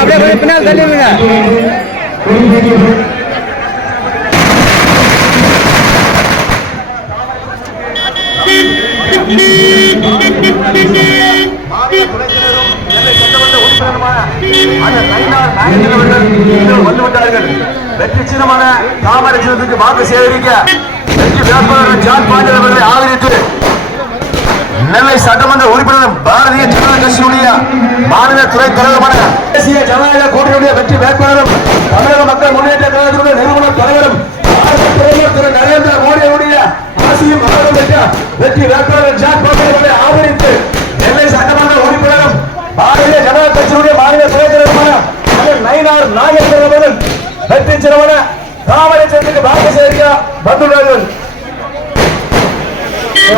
அப்படியே பின்னால் தள்ளிடுங்க. வெற்றி சின்னமான தாமரை சின்னத்துக்கு வாக்கு சேகரிக்க வெற்றி வேட்பாளர் ஜான் பாண்டியன் அவர்களை ஆதரித்து நெல்லை சட்டமன்ற உறுப்பினர் பாரதிய ஜனதா கட்சியினுடைய மாநில துறை தலைவருமான தேசிய ஜனநாயக கூட்டணியுடைய வெற்றி வேட்பாளரும் தமிழக மக்கள் முன்னேற்ற கழகத்தினுடைய நிறுவன தலைவரும் பிரதமர் திரு நரேந்திர மோடியுடைய ஆசியும் ஆதரவு பெற்ற வெற்றி வேட்பாளர் ஜான் பாண்டியன் அவர்களை ஆதரித்து நெல்லை சட்டமன்ற உறுப்பினரும் பாரதிய ஜனதா கட்சியினுடைய மாநில துறை தலைவருமான நயினார் நாகேந்திரன் அவர்கள் வெற்றி சின்னமான தாமரை சின்னத்துக்கு வாக்கு சேகரிக்க வந்துள்ளார்கள்.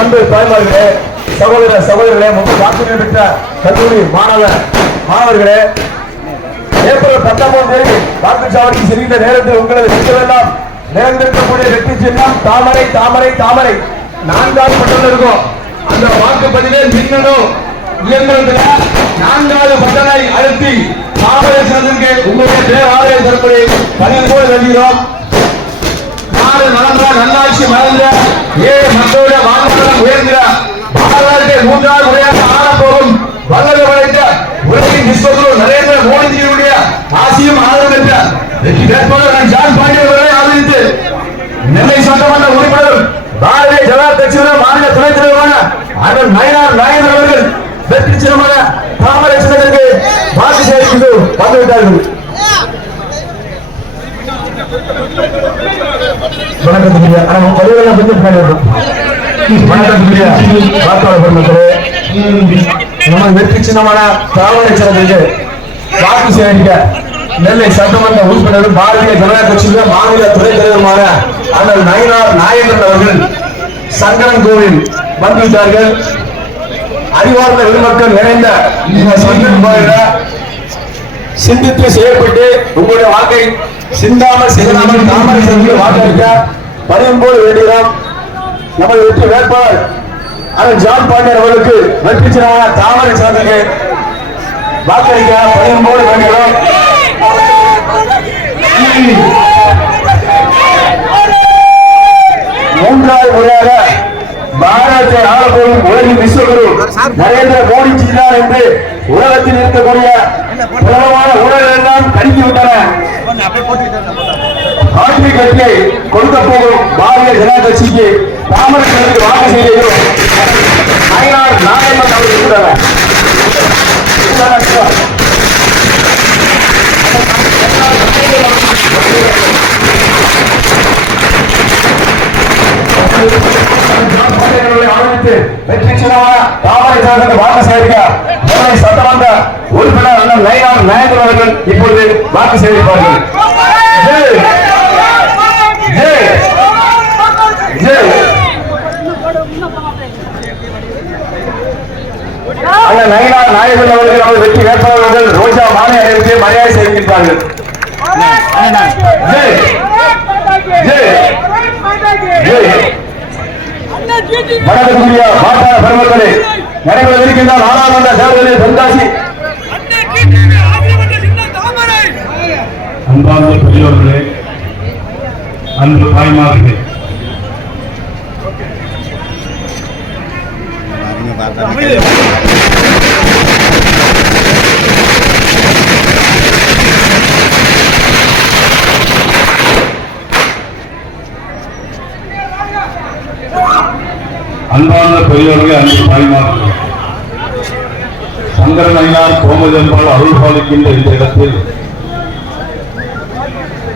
அன்பு தாய்மார்களே, சகோதர சகோதரர்களே, முன்பு வாக்குரிமை பெற்ற கல்லூரி மாணவர்களே, ஏப்ரல் 19 வாக்குச்சாவடிக்கு செல்கின்ற நேரத்தில் உங்களது வீட்டெல்லாம் நிறைந்திருக்கக்கூடிய வெற்றி சின்னம் தாமரை தாமரை தாமரை 4வது பட்டம் இருக்கும். அந்த வாக்குப்பதிவே மின்னணு இயந்திரத்தில் 4வது பட்டனை அழுத்தி தாமரை சின்னத்திற்கு உங்களுடைய தேவாலய தரப்படி பதிவு போல் எழுதுகிறோம். நாடு நலன்ற நல்லாட்சி மலர்ந்த மக்களுடைய வாழ்வாதாரம் உயர்ந்த பாரதத்தை 3வது முறையாக ஆளப்போகும் வல்லமை படைத்த உலகின் விஸ்வகுரு நரேந்திர மோடிஜியுடைய ஆசியும் ஆதரவு பெற்ற வெற்றி வேட்பாளர் ஜான் பாண்டியன் அவர்களை ஆதரித்து நெல்லை சட்டமன்ற உறுப்பினர் பாரதிய ஜனதா கட்சியுடைய மாநில துணைத் தலைவரான அண்ணன் நயினார் நாகேந்திரன் அவர்கள் வெற்றி சின்னமான தாமரை சின்னத்திற்கு வாக்கு சேகரித்து வந்துவிட்டார்கள். வெற்றி சின்னமான தாமரை சின்னத்திற்கு வாக்கு சேகரிக்க நெல்லை சட்டமன்ற உறுப்பினரும் பாரதிய ஜனதா கட்சியுடைய மாநில துணைத் தலைவருமான அண்ணன் நயினார் நாகேந்திரன் அவர்கள் சங்கரன் கோவில் வந்துவிட்டார்கள். அறிவார்ந்த பெருமக்கள் நிறைந்த இந்த சங்கரன் கோவில சிந்தித்து செய்யப்பட்டு உங்களுடைய வாக்கை சிந்தாமல் சிதறாமல் தாமரை சின்னத்திற்கு வாக்களிக்க பணியும்போது வேண்டுகிறோம். நமது வெற்றி வேட்பாளர் அண்ணன் ஜான் பாண்டியன் அவர்களுக்கு வெற்றி சின்னமான தாமரை சின்னத்திற்கு வாக்களிக்க பணியும்போது வேண்டுகிறோம். 3வது முறையாக பாரதத்தை ஆளப்போகும் உலகின் விஸ்வகுரு நரேந்திர மோடிஜி தான் என்று உலகத்தில் இருக்கக்கூடிய பிரபலமான ஊழல் எல்லாம் கடித்துவிட்டன. ஆட்சி கட்சியை கொடுக்க போகும் பாரதிய ஜனதா கட்சிக்கு தாமரை சின்னத்துக்கு வாக்கு செய்கிறோம். நயினார் நாகேந்திரன் அவர்கள் இருக்கிறார். வெற்றி சின்னமான தாமரை சின்னத்திற்கு வாக்கு சேகரிக்க நெல்லை சட்டமன்ற உறுப்பினர் அண்ணன் நயினார் நாகேந்திரன் அவர்கள் இப்பொழுது வாக்கு சேகரிப்பார்கள். அண்ணன் நயினார் நாகேந்திரன் அவர்கள் அவர் வெற்றி வேட்பாளர்கள் ரோஜா மாலை அணிவித்து மரியாதை செய்கின்றார்கள். வணக்கத்துக்குரிய வாக்காளர் பெருமக்களே, நடைபெறவிருக்கின்ற நாடாளுமன்ற தேர்தலில் தென்காசி அன்பார்ந்த பெரியோர்களே, அன்பு தாய்மார்களே, அன்பார்ந்த பெரியோர்களே, அன்பு தாய்மார்களே, சங்கரன் நயினார் கோமதி அம்பாள் அருள் பாலிக்கின்ற இந்த இடத்தில்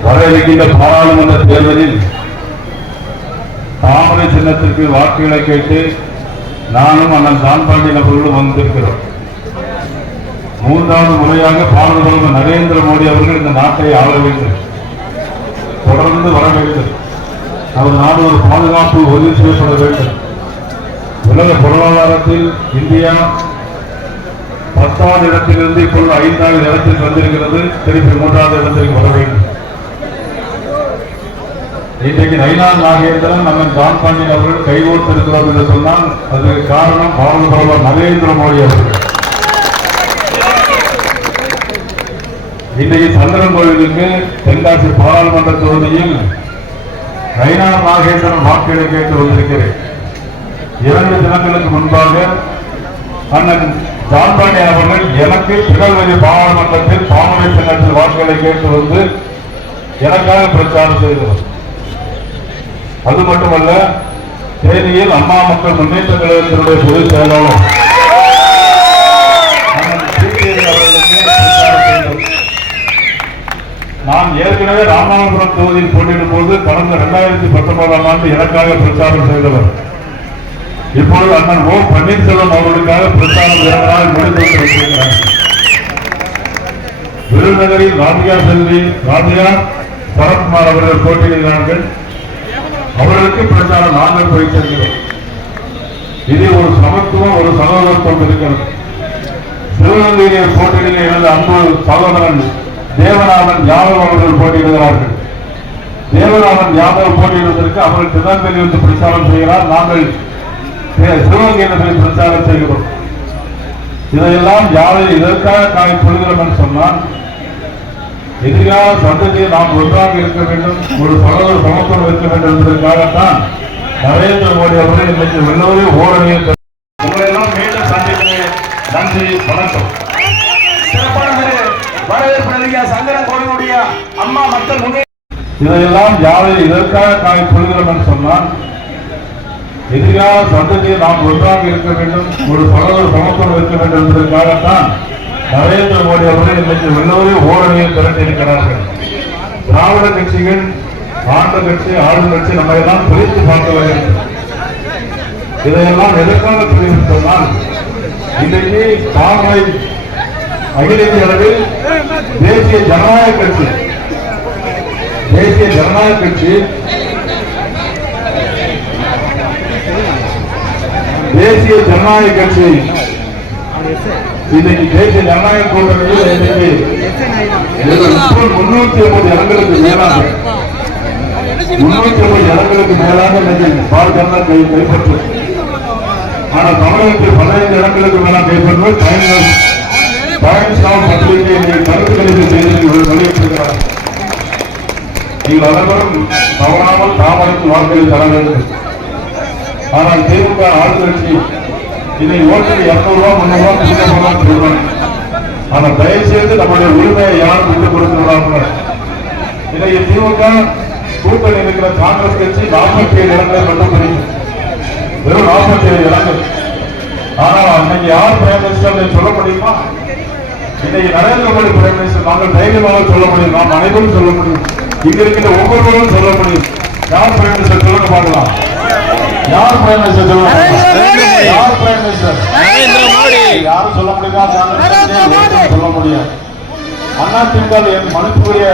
வர இருக்கின்ற பாராளுமன்ற தேர்தலில் தாமரை சின்னத்திற்கு வாக்குகளை கேட்டு நானும் அண்ணன் ஜான் பாண்டியன் அவர்களும் வந்திருக்கிறோம். 3வது முறையாக பாரத பிரதமர் நரேந்திர மோடி அவர்கள் இந்த நாட்டை ஆள வேண்டும், தொடர்ந்து வர வேண்டும். அவர் நாடு ஒரு பாதுகாப்பு உறுதி செய்யப்பட வேண்டும். உலக பொருளாதாரத்தில் இந்தியா 10வது இடத்திலிருந்து இப்பொழுது 5வது இடத்தில் வந்திருக்கிறது. திருப்பி 3வது இடத்திற்கு வர வேண்டும். இன்றைக்கு நயினார் நாகேந்திரன் அண்ணன் ஜான் பாண்டியன் அவர்கள் கைகோர்த்திருக்கிறோம் என்று சொன்னால் அதற்கு காரணம் பாரத பிரதமர் நரேந்திர மோடி அவர்கள். இன்றைக்கு சந்திரன் கோவிலுக்கு தென்காசி பாராளுமன்ற தொகுதியில் நயினார் நாகேந்திரன் வாக்குகளை கேட்டு வந்திருக்கிறேன். 2 தினங்களுக்கு முன்பாக அண்ணன் ஜான் பாண்டியன் அவர்கள் எனக்கு திருநெல்வேலி பாராளுமன்றத்தில் தாமரை சின்னத்தில் வாக்குகளை கேட்டு வந்து எனக்காக பிரச்சாரம் செய்தவர். அது மட்டுமல்ல, தேனியில் அம்மா மக்கள் முன்னேற்ற கழகத்தினுடைய பொதுச் செயலாளர் நான் ஏற்கனவே ராமநாதபுரம் தொகுதியில் போட்டியிடும் போது கடந்த 2019ஆம் ஆண்டு எனக்காக பிரச்சாரம் செய்தவர். இப்பொழுது அண்ணன் ஓ பன்னீர்செல்வம் அவர்களுக்காக பிரச்சாரம் 2 நாள் முடித்திருக்கிறார். விருதுநகரில் ராதிகா செல்வி ராதிகா சரத்குமார் அவர்கள் போட்டியிடுகிறார்கள். அவர்களுக்கு பிரச்சாரம் நாங்கள் போய் செல்கிறோம். இது ஒரு சமத்துவம், ஒரு சகோதரத்துவம் இருக்கிறது. சிவகங்கையில் போட்டியிட எனது அன்பு சகோதரன் தேவநாதன் யாதவ் அவர்கள் போட்டியிடுகிறார்கள். தேவநாதன் யாதவ் போட்டியிடுவதற்கு அவர்கள் திருநெல்வேலி வந்து பிரச்சாரம் செய்கிறார். நாங்கள் சிவகங்கையில் பிரச்சாரம் செய்கிறோம். இதையெல்லாம் யாரை இதற்காக நாங்கள் சொல்கிறோம் என்று சொன்னால், எதிராக சந்ததியை நாம் ஒன்றாக இருக்க வேண்டும், ஒரு சகோதர சமத்துவம் இருக்க வேண்டும் என்பதற்காகத்தான் நரேந்திர மோடி அவர்கள் இன்றைக்கு வெள்ளவரை ஓரணியை உங்களெல்லாம் மீண்டும் சந்திக்கிறேன். நன்றி, வணக்கம். சந்திரன் கோவிலுடைய அம்மா மக்கள் இதையெல்லாம் யாரை இதற்காக நாங்கள் சொல்கிறோம் என்று சொன்னால், எதிராக சந்ததியை நாம் ஒன்றாக இருக்க வேண்டும், ஒரு சகோதர சமத்துவம் இருக்க வேண்டும் என்பதற்காகத்தான் நரேந்திர மோடி அவர்கள் இன்றைக்கு வெள்ளவரை ஓரணியை திரட்டியிருக்கிறார்கள். திராவிட கட்சிகள், ஆண்ட கட்சி, ஆளும் கட்சி நம்ம எல்லாம் பிரித்து பார்க்க வேண்டும். இதையெல்லாம் எதற்காக தெரிவித்து சொன்னால், இன்றைக்கு காங்கிரஸ் அகில இந்திய அளவில் தேசிய ஜனநாயக கட்சி இன்னைக்கு தேசிய ஜனநாயக கூட்டணியில் இன்னைக்கு 350 இடங்களுக்கு மேலாக 350 இடங்களுக்கு மேலாக இன்னைக்கு பாரதிய ஜனதா கைப்பற்று. ஆனால் தமிழகத்தில் 15 இடங்களுக்கு மேலாக கைப்பற்றுவது டைம்ஸ் ஆஃப் பத்திரிகை கருத்துக்களை செய்து வெளியிட்டிருக்கிறார். நீங்கள் அனைவரும் தவறாமல் தாமரைக்கு வாக்குகளை தர வேண்டும். ஆனால் திமுக ஆளுங்கட்சி இதை ஓட்டுக்கு 200 ரூபா 300 ரூபா சொல்றாங்க. ஆனால் தயவு செய்து நம்முடைய உரிமையை யாரும் விட்டுக் கொடுக்கிறார்கள். இன்றைக்கு திமுக கூட்டணி இருக்கிற காங்கிரஸ் கட்சி 47 இடங்களை மட்டும் பிடிக்கும், வெறும் 47 இடங்கள். ஆனால் அன்னைக்கு யார் பிரைம் மினிஸ்டர் சொல்ல முடியுமா? இன்னைக்கு நரேந்திர மோடி பிரைம் மினிஸ்டர். நாங்கள் தைரியமாக சொல்ல முடியும், நாம் அனைவரும் சொல்ல முடியும், இங்க இருக்கிற ஒவ்வொருவரும் சொல்ல முடியும். யார் பிரைம் மினிஸ்டர் சொல்லுங்க பார்க்கலாம். யார் பிரைம் மினிஸ்டர் சொல்லுங்க? யார் பிரைம் மினிஸ்டர்? நரேந்திர மோடி. யாரும் சொல்ல முடியாது, சொல்ல முடியாது. அதிமுக என் மனுக்குரிய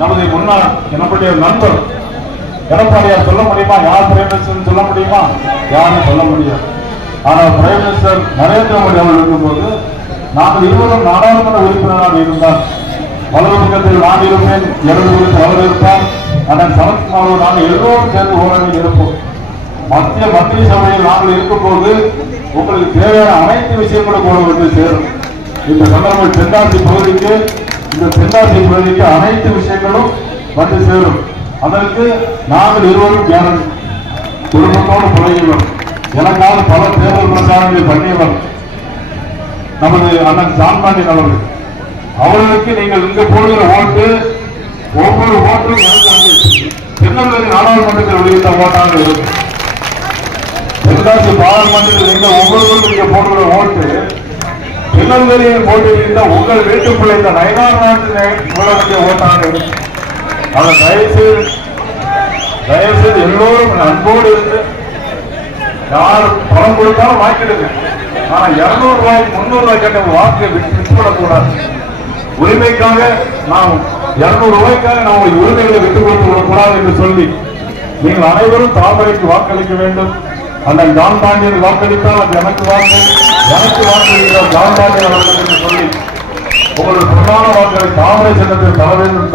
நமது முன்னாள் நம்முடைய நண்பர் எடப்பாடியார் சொல்ல முடியுமா? யார் பிரைம் மினிஸ்டர் சொல்ல முடியுமா? யாரும் சொல்ல முடியாது. ஆனால் பிரைம் மினிஸ்டர் நரேந்திர மோடி அவர்கள் இருக்கும்போது நாங்கள் இருவரும் நாடாளுமன்ற உறுப்பினராக இருந்தால், வலது பக்கத்தில் நான் இருப்பேன், இடது பக்கத்தில் அவர் இருப்பார், அதன் சரத்குமாரோடு நாங்கள் எல்லோரும் சேர்ந்து ஓரணியில் இருப்போம். மத்திய சபையில் நாங்கள் இருக்கும் போது உங்களுக்கு தேவையான அனைத்து விஷயங்களும் கூட வந்து சேரும். இந்த சந்தர்ப்பம் தென்காசி பகுதிக்கு அனைத்து விஷயங்களும் வந்து சேரும். அதற்கு நாங்கள் இருவரும் கேரண்டி. குடும்பத்தோடு பழகியவர், எனக்காக பல தேர்தல் பிரச்சாரங்களை பண்ணியவர் நமது அண்ணன் ஜான் பாண்டியன் அவர்கள். அவர்களுக்கு நீங்கள் இங்கு போடுகிற ஓட்டு, ஒவ்வொரு ஓட்டும் திருநெல்வேலி நாடாளுமன்றத்தில் வெளியிட்ட ஓட்டாக இருக்கும். தென்காசி பாராளுமன்றத்தில் இருந்த ஒவ்வொருவரும் இங்கே போடுகிற ஓட்டு திருநெல்வேலியில் போட்டியிருந்த உங்கள் வீட்டுக்குள்ள இந்த நயினார் நாட்டு ஓட்டாக இருக்கும். அதை தயவுசெய்து எல்லோரும் அன்போடு இருந்து யார் பணம் கொடுத்தாலும் வாங்கிடுங்க. ஆனா 200 ரூபாய்க்கு 300 ரூபாய் கேட்ட வாக்கு விட்டுவிடக்கூடாது. உரிமைக்காக நாம் 200 ரூபாய்க்காக நாம் உரிமைகளை விட்டுக் கொடுத்து விடக்கூடாது என்று சொல்லி நீங்கள் அனைவரும் தாமரைக்கு வாக்களிக்க வேண்டும். அந்த ஜான் பாண்டியன் வாக்களித்தால் அது எனக்கு வாக்களித்தால் ஜான் பாண்டியன் அவர்களுக்கு சொல்லி உங்களுடைய பிரதான வாக்குகளை தாமரை சின்னத்தில் தர வேண்டும்.